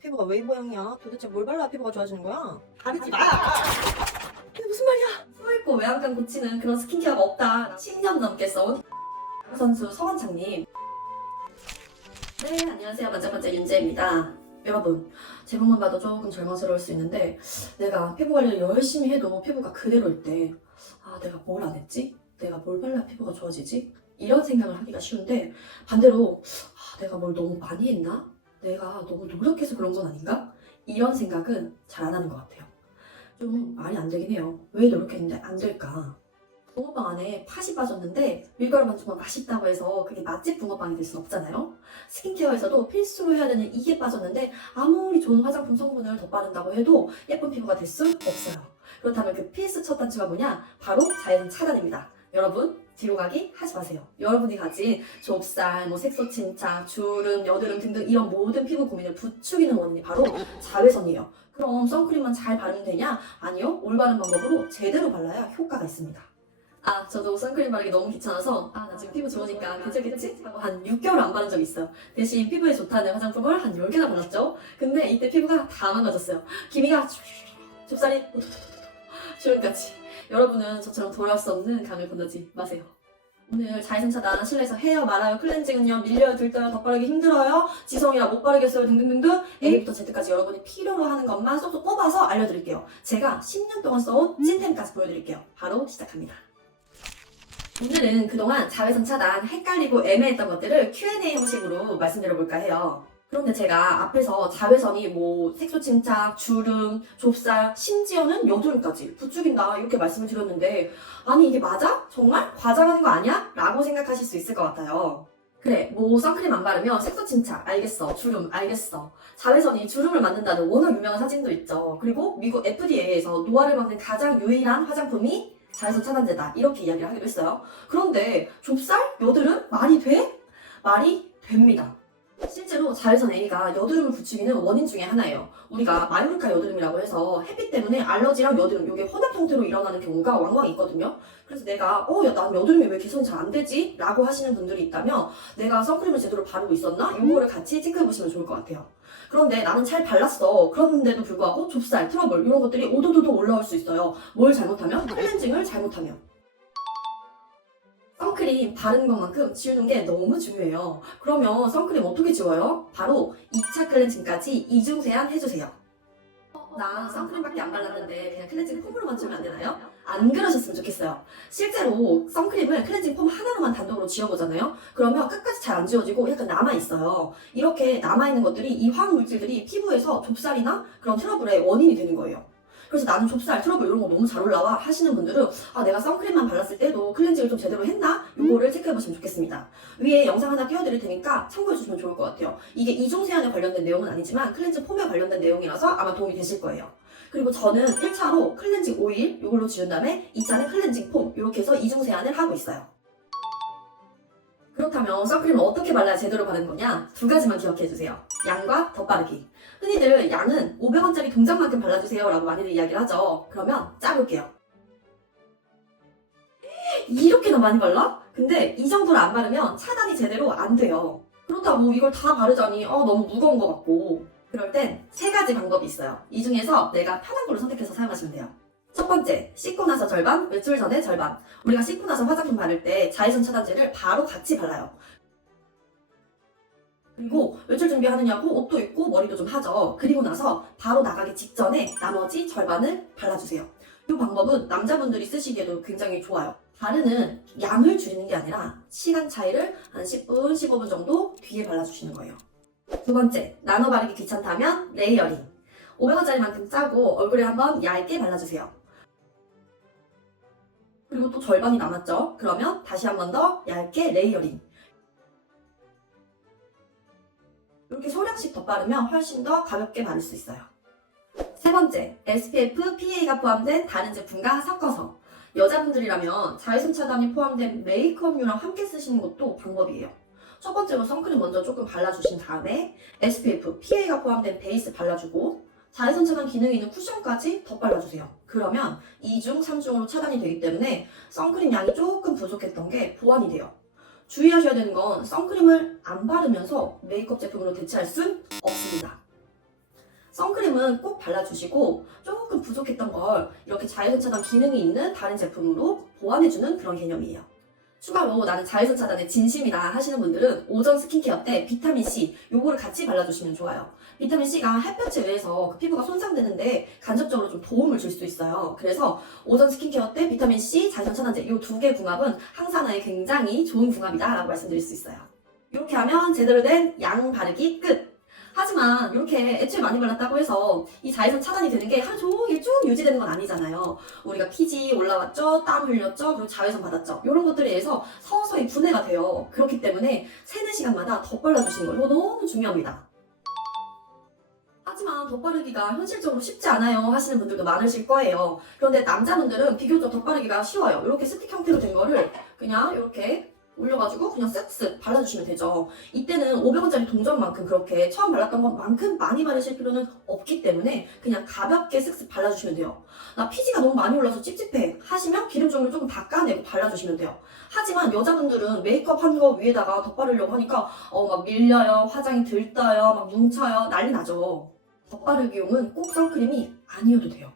피부가 웨이브 모양이야. 도대체 뭘 발라야 피부가 좋아지는 거야? 가리지 마! 이게 무슨 말이야? 숨어있고 외양간 고치는 그런 스킨케어가 없다. 10년 넘게 써온 선수 서원창님. 네, 안녕하세요. 반짝반짝 윤재입니다. 여러분, 제목만 봐도 조금 절망스러울 수 있는데 내가 피부 관리를 열심히 해도 피부가 그대로일 때 내가 뭘 안 했지? 내가 뭘 발라야 피부가 좋아지지? 이런 생각을 하기가 쉬운데 반대로 내가 뭘 너무 많이 했나? 내가 너무 노력해서 그런 건 아닌가? 이런 생각은 잘 안 하는 것 같아요. 좀 말이 안 되긴 해요. 왜 노력했는데 안 될까? 붕어빵 안에 팥이 빠졌는데 밀가루만 정말 맛있다고 해서 그게 맛집 붕어빵이 될 순 없잖아요. 스킨케어에서도 필수로 해야 되는 이게 빠졌는데 아무리 좋은 화장품 성분을 더 바른다고 해도 예쁜 피부가 될 수 없어요. 그렇다면 그 필수 첫 단추가 뭐냐? 바로 자외선 차단입니다. 여러분, 뒤로 가기 하지 마세요. 여러분이 가진 좁쌀, 색소 침착, 주름, 여드름 등등 이런 모든 피부 고민을 부추기는 원인이 바로 자외선이에요. 그럼 선크림만 잘 바르면 되냐? 아니요. 올바른 방법으로 제대로 발라야 효과가 있습니다. 저도 선크림 바르기 너무 귀찮아서 나 지금 피부 좋으니까 괜찮겠지? 하고 한 6개월 안 바른 적이 있어요. 대신 피부에 좋다는 화장품을 한 10개나 발랐죠. 근데 이때 피부가 다 망가졌어요. 기미가 좁쌀이 주름까지. 여러분은 저처럼 돌아올 수 없는 강을 건너지 마세요. 오늘 자외선 차단, 실내에서 헤어 말아요, 클렌징은요, 밀려요, 들떠요, 덧바르기 힘들어요, 지성이라 못 바르겠어요 등등등등 A부터 Z까지 여러분이 필요로 하는 것만 쏙쏙 뽑아서 알려드릴게요. 제가 10년 동안 써온 찐템까지 보여드릴게요. 바로 시작합니다. 오늘은 그동안 자외선 차단 헷갈리고 애매했던 것들을 Q&A 형식으로 말씀드려볼까 해요. 그런데 제가 앞에서 자외선이 색소 침착, 주름, 좁쌀, 심지어는 여드름까지 부추긴다 이렇게 말씀을 드렸는데 아니 이게 맞아? 정말? 과장하는 거 아니야? 라고 생각하실 수 있을 것 같아요. 그래, 선크림 안 바르면 색소 침착 알겠어, 주름 알겠어, 자외선이 주름을 만든다는 워낙 유명한 사진도 있죠. 그리고 미국 FDA에서 노화를 막는 가장 유일한 화장품이 자외선 차단제다 이렇게 이야기를 하기도 했어요. 그런데 좁쌀? 여드름? 말이 돼? 말이 됩니다. 실제로 자외선 A가 여드름을 부추기는 원인 중에 하나예요. 우리가 마요르카 여드름이라고 해서 햇빛 때문에 알러지랑 여드름, 이게 혼합 형태로 일어나는 경우가 왕왕 있거든요. 그래서 내가 난 여드름이 왜 개선이 잘 안 되지? 라고 하시는 분들이 있다면 내가 선크림을 제대로 바르고 있었나? 이거를 같이 체크해보시면 좋을 것 같아요. 그런데 나는 잘 발랐어. 그런데도 불구하고 좁쌀, 트러블 이런 것들이 오도도도 올라올 수 있어요. 뭘 잘못하면? 클렌징을 잘못하면. 선크림 바르는 것만큼 지우는 게 너무 중요해요. 그러면 선크림 어떻게 지워요? 바로 2차 클렌징까지 이중세안 해주세요. 나 선크림밖에 안 발랐는데 그냥 클렌징 폼으로만 지우면 안 되나요? 안 그러셨으면 좋겠어요. 실제로 선크림을 클렌징 폼 하나로만 단독으로 지워보잖아요. 그러면 끝까지 잘 안 지워지고 약간 남아있어요. 이렇게 남아있는 것들이 이 화학물질들이 피부에서 좁쌀이나 그런 트러블의 원인이 되는 거예요. 그래서 나는 좁쌀, 트러블 이런 거 너무 잘 올라와 하시는 분들은 내가 선크림만 발랐을 때도 클렌징을 좀 제대로 했나? 요거를 체크해보시면 좋겠습니다. 위에 영상 하나 띄워드릴 테니까 참고해주시면 좋을 것 같아요. 이게 이중세안에 관련된 내용은 아니지만 클렌징 폼에 관련된 내용이라서 아마 도움이 되실 거예요. 그리고 저는 1차로 클렌징 오일 이걸로 지운 다음에 2차는 클렌징 폼 이렇게 해서 이중세안을 하고 있어요. 그렇다면 선크림을 어떻게 발라야 제대로 바르는 거냐? 두 가지만 기억해주세요. 양과 덧바르기. 흔히들 양은 500원짜리 동전만큼 발라주세요 라고 많이들 이야기를 하죠. 그러면 짜볼게요. 이렇게나 많이 발라? 근데 이 정도로 안 바르면 차단이 제대로 안 돼요. 그렇다고 이걸 다 바르자니 너무 무거운 것 같고. 그럴 땐 3가지 방법이 있어요. 이 중에서 내가 편한 걸로 선택해서 사용하시면 돼요. 첫 번째, 씻고 나서 절반, 외출 전에 절반. 우리가 씻고 나서 화장품 바를 때 자외선 차단제를 바로 같이 발라요. 그리고 외출 준비하느냐고 옷도 입고 머리도 좀 하죠. 그리고 나서 바로 나가기 직전에 나머지 절반을 발라주세요. 이 방법은 남자분들이 쓰시기에도 굉장히 좋아요. 바르는 양을 줄이는 게 아니라 시간 차이를 한 10분, 15분 정도 뒤에 발라주시는 거예요. 두 번째, 나눠 바르기 귀찮다면 레이어링. 500원짜리만큼 짜고 얼굴에 한번 얇게 발라주세요. 그리고 또 절반이 남았죠? 그러면 다시 한 번 더 얇게 레이어링. 이렇게 소량씩 덧바르면 훨씬 더 가볍게 바를 수 있어요. 세 번째, SPF, PA가 포함된 다른 제품과 섞어서. 여자분들이라면 자외선 차단이 포함된 메이크업류랑 함께 쓰시는 것도 방법이에요. 첫 번째로 선크림 먼저 조금 발라주신 다음에 SPF, PA가 포함된 베이스 발라주고 자외선 차단 기능이 있는 쿠션까지 덧발라주세요. 그러면 2중, 3중으로 차단이 되기 때문에 선크림 양이 조금 부족했던 게 보완이 돼요. 주의하셔야 되는 건 선크림을 안 바르면서 메이크업 제품으로 대체할 순 없습니다. 선크림은 꼭 발라주시고 조금 부족했던 걸 이렇게 자외선 차단 기능이 있는 다른 제품으로 보완해주는 그런 개념이에요. 추가로 나는 자외선 차단에 진심이다 하시는 분들은 오전 스킨케어 때 비타민C 요거를 같이 발라주시면 좋아요. 비타민C가 햇볕에 의해서 그 피부가 손상되는데 간접적으로 좀 도움을 줄 수 있어요. 그래서 오전 스킨케어 때 비타민C, 자외선 차단제 요 두 개 궁합은 항산화에 굉장히 좋은 궁합이다 라고 말씀드릴 수 있어요. 이렇게 하면 제대로 된 양 바르기 끝! 하지만 이렇게 애초에 많이 발랐다고 해서 이 자외선 차단이 되는 게 하루 종일 쭉 유지되는 건 아니잖아요. 우리가 피지 올라왔죠, 땀 흘렸죠, 그리고 자외선 받았죠. 이런 것들에 의해서 서서히 분해가 돼요. 그렇기 때문에 3-4시간마다 덧 발라주시는 거 이거 너무 중요합니다. 하지만 덧바르기가 현실적으로 쉽지 않아요 하시는 분들도 많으실 거예요. 그런데 남자분들은 비교적 덧바르기가 쉬워요. 이렇게 스틱 형태로 된 거를 그냥 이렇게 올려가지고 그냥 쓱쓱 발라주시면 되죠. 이때는 500원짜리 동전만큼 그렇게 처음 발랐던 것만큼 많이 바르실 필요는 없기 때문에 그냥 가볍게 쓱쓱 발라주시면 돼요. 나 피지가 너무 많이 올라서 찝찝해 하시면 기름종이를 조금 닦아내고 발라주시면 돼요. 하지만 여자분들은 메이크업 한 거 위에다가 덧바르려고 하니까 막 밀려요, 화장이 들떠요, 막 뭉쳐요, 난리 나죠. 덧바르기용은 꼭 선크림이 아니어도 돼요.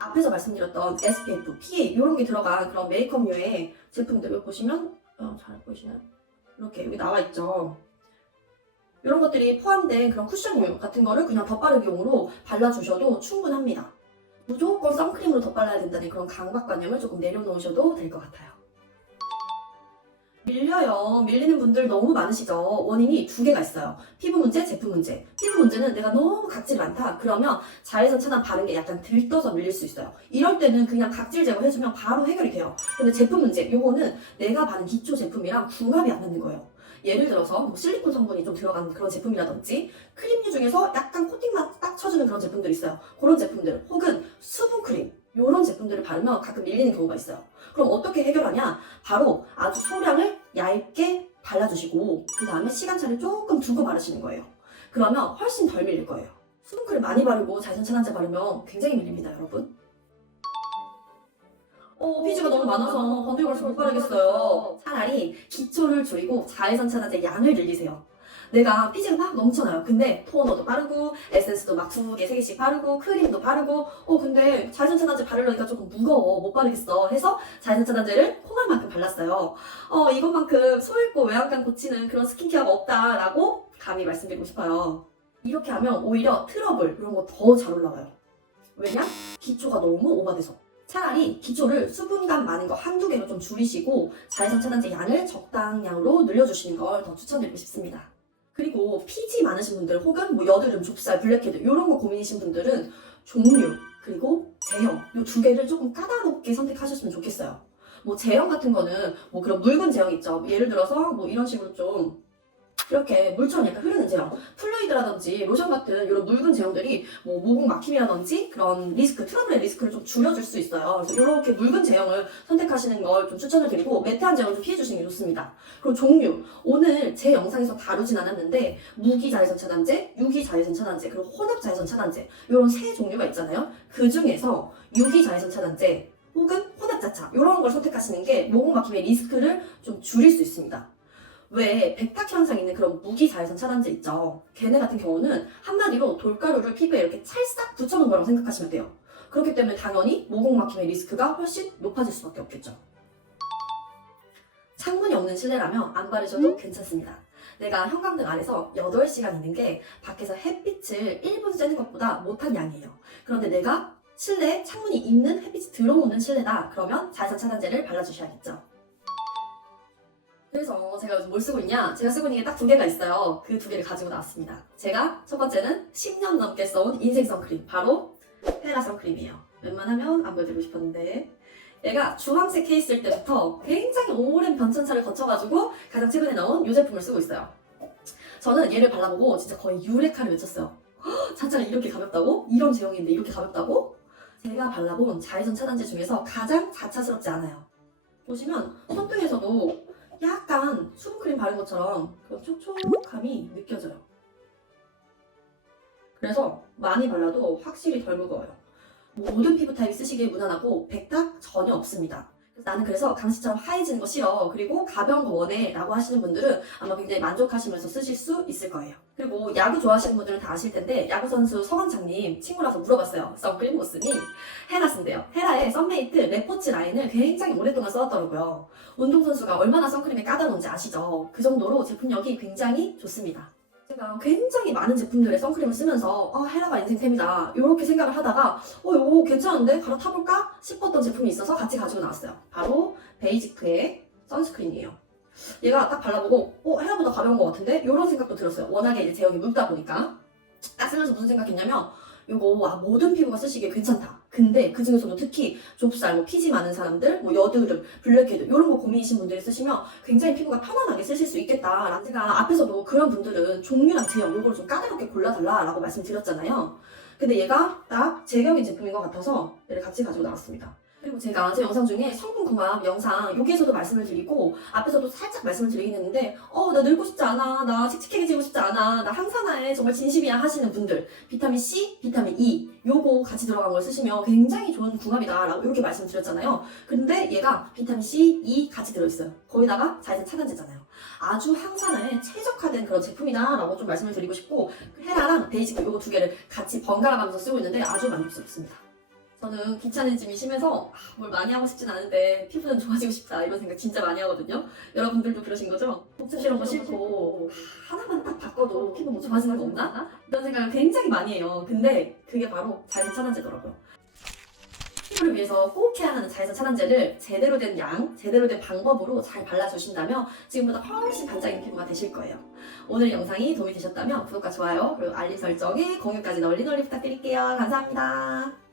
앞에서 말씀드렸던 SPF, PA 이런 게 들어간 그런 메이크업류의 제품들 여기 보시면 잘 보이시나요? 이렇게 여기 나와 있죠. 이런 것들이 포함된 그런 쿠션류 같은 거를 그냥 덧바르기용으로 발라주셔도 충분합니다. 무조건 선크림으로 덧발라야 된다는 그런 강박관념을 조금 내려놓으셔도 될 것 같아요. 밀려요. 밀리는 분들 너무 많으시죠? 원인이 두 개가 있어요. 피부 문제, 제품 문제. 피부 문제는 내가 너무 각질이 많다. 그러면 자외선 차단 바른 게 약간 들떠서 밀릴 수 있어요. 이럴 때는 그냥 각질 제거해주면 바로 해결이 돼요. 근데 제품 문제, 요거는 내가 바른 기초 제품이랑 궁합이 안 맞는 거예요. 예를 들어서 뭐 실리콘 성분이 좀 들어간 그런 제품이라든지 크림류 중에서 약간 코팅만 딱 쳐주는 그런 제품들이 있어요. 그런 제품들 혹은 수분크림 이런 제품들을 바르면 가끔 밀리는 경우가 있어요. 그럼 어떻게 해결하냐? 바로 아주 소량을 얇게 발라주시고 그 다음에 시간차를 조금 두고 바르시는 거예요. 그러면 훨씬 덜 밀릴 거예요. 수분크림 많이 바르고 자외선 차단제 바르면 굉장히 밀립니다, 여러분. 피지가 너무 많아서 번들거려서 못 바르겠어요. 차라리 기초를 줄이고 자외선 차단제 양을 늘리세요. 내가 피지가 막 넘쳐나요. 근데 토너도 바르고 에센스도 막 2개, 3개씩 바르고 크림도 바르고 근데 자외선 차단제 바르려니까 조금 무거워 못 바르겠어 해서 자외선 차단제를 콩알만큼 발랐어요. 이것만큼 소잃고 외양간 고치는 그런 스킨케어가 없다라고 감히 말씀드리고 싶어요. 이렇게 하면 오히려 트러블 이런 거 더 잘 올라와요. 왜냐? 기초가 너무 오버돼서. 차라리 기초를 수분감 많은 거 한두 개로 좀 줄이시고 자외선 차단제 양을 적당량으로 늘려주시는 걸 더 추천드리고 싶습니다. 그리고 피지 많으신 분들 혹은 뭐 여드름, 좁쌀, 블랙헤드 이런 거 고민이신 분들은 종류 그리고 제형 이 두 개를 조금 까다롭게 선택하셨으면 좋겠어요. 뭐 제형 같은 거는 뭐 그런 묽은 제형 있죠. 예를 들어서 뭐 이런 식으로 좀 이렇게 물처럼 약간 흐르는 제형, 플루이드라든지 로션 같은 이런 묽은 제형들이 뭐 모공 막힘이라든지 그런 리스크, 트러블의 리스크를 좀 줄여줄 수 있어요. 그래서 이렇게 묽은 제형을 선택하시는 걸 좀 추천을 드리고 매트한 제형을 좀 피해주시는 게 좋습니다. 그리고 종류, 오늘 제 영상에서 다루진 않았는데 무기 자외선 차단제, 유기 자외선 차단제, 그리고 혼합 자외선 차단제 이런 세 종류가 있잖아요. 그 중에서 유기 자외선 차단제 혹은 혼합 자차 이런 걸 선택하시는 게 모공 막힘의 리스크를 좀 줄일 수 있습니다. 왜 백탁 현상 있는 그런 무기 자외선 차단제 있죠. 걔네 같은 경우는 한마디로 돌가루를 피부에 이렇게 찰싹 붙여놓은 거라고 생각하시면 돼요. 그렇기 때문에 당연히 모공 막힘의 리스크가 훨씬 높아질 수밖에 없겠죠. 창문이 없는 실내라면 안 바르셔도 괜찮습니다. 내가 형광등 아래서 8시간 있는 게 밖에서 햇빛을 1분 쐬는 것보다 못한 양이에요. 그런데 내가 실내에 창문이 있는 햇빛이 들어오는 실내다. 그러면 자외선 차단제를 발라주셔야겠죠. 그래서 제가 요즘 뭘 쓰고 있냐? 제가 쓰고 있는 게 딱 2개가 있어요. 그 2개를 가지고 나왔습니다. 제가 첫 번째는 10년 넘게 써온 인생 선크림, 바로 페라 선크림이에요. 웬만하면 안 보여드리고 싶었는데 얘가 주황색 케이스일 때부터 굉장히 오랜 변천사를 거쳐가지고 가장 최근에 나온 이 제품을 쓰고 있어요. 저는 얘를 발라보고 진짜 거의 유레카를 외쳤어요. 자체가 이렇게 가볍다고? 이런 제형인데 이렇게 가볍다고? 제가 발라본 자외선 차단제 중에서 가장 자차스럽지 않아요. 보시면 손등에서도 약간 수분크림 바른 것처럼 그런 촉촉함이 느껴져요. 그래서 많이 발라도 확실히 덜 무거워요. 모든 피부 타입 쓰시기에 무난하고 백탁 전혀 없습니다. 나는 그래서 강씨처럼 하얘지는 거 싫어. 그리고 가벼운 거 원해. 라고 하시는 분들은 아마 굉장히 만족하시면서 쓰실 수 있을 거예요. 그리고 야구 좋아하시는 분들은 다 아실 텐데 야구선수 서원창님 친구라서 물어봤어요. 선크림 못 쓰니? 헤라 쓴대요. 헤라의 썬메이트 레포츠 라인을 굉장히 오랫동안 써왔더라고요. 운동선수가 얼마나 선크림에 까다로운지 아시죠? 그 정도로 제품력이 굉장히 좋습니다. 제가 굉장히 많은 제품들의 선크림을 쓰면서 헤라가 인생템이다 이렇게 생각을 하다가 이거 괜찮은데 갈아타볼까 싶었던 제품이 있어서 같이 가지고 나왔어요. 바로 베이지크의 선스크린이에요. 얘가 딱 발라보고 헤라보다 가벼운 것 같은데? 이런 생각도 들었어요. 워낙에 이제 제형이 묽다 보니까 딱 쓰면서 무슨 생각했냐면 이거 모든 피부가 쓰시기에 괜찮다. 근데 그 중에서도 특히 좁쌀, 피지 많은 사람들, 여드름, 블랙헤드 이런 거 고민이신 분들이 쓰시면 굉장히 피부가 편안하게 쓰실 수 있겠다. 제가 앞에서도 그런 분들은 종류랑 제형 요거를 좀 까다롭게 골라달라라고 말씀드렸잖아요. 근데 얘가 딱 제격인 제품인 것 같아서 얘를 같이 가지고 나왔습니다. 그리고 제가 제 영상 중에 성분 궁합 영상 여기에서도 말씀을 드리고 앞에서도 살짝 말씀을 드리긴 했는데 나 늙고 싶지 않아, 나 칙칙해지고 싶지 않아, 나 항산화에 정말 진심이야 하시는 분들 비타민 C, 비타민 E 요거 같이 들어간 걸 쓰시면 굉장히 좋은 궁합이다 라고 이렇게 말씀드렸잖아요. 근데 얘가 비타민 C, E 같이 들어있어요. 거기다가 자외선 차단제잖아요. 아주 항산화에 최적화된 그런 제품이다 라고 좀 말씀을 드리고 싶고 헤라랑 베이지크 요거 두 개를 같이 번갈아 가면서 쓰고 있는데 아주 만족스럽습니다. 저는 귀차니즘이 심해서 뭘 많이 하고 싶진 않은데 피부는 좋아지고 싶다 이런 생각 진짜 많이 하거든요. 여러분들도 그러신 거죠? 복잡스러운 거 싫고 하나만 딱 바꿔도 피부 뭐 좋아지는 거 없나? 이런 생각을 굉장히 많이 해요. 근데 그게 바로 자외선 차단제더라고요. 피부를 위해서 꼭 해야 하는 자외선 차단제를 제대로 된 양, 제대로 된 방법으로 잘 발라주신다면 지금보다 훨씬 반짝이는 피부가 되실 거예요. 오늘 영상이 도움이 되셨다면 구독과 좋아요 그리고 알림 설정에 공유까지 널리 부탁드릴게요. 감사합니다.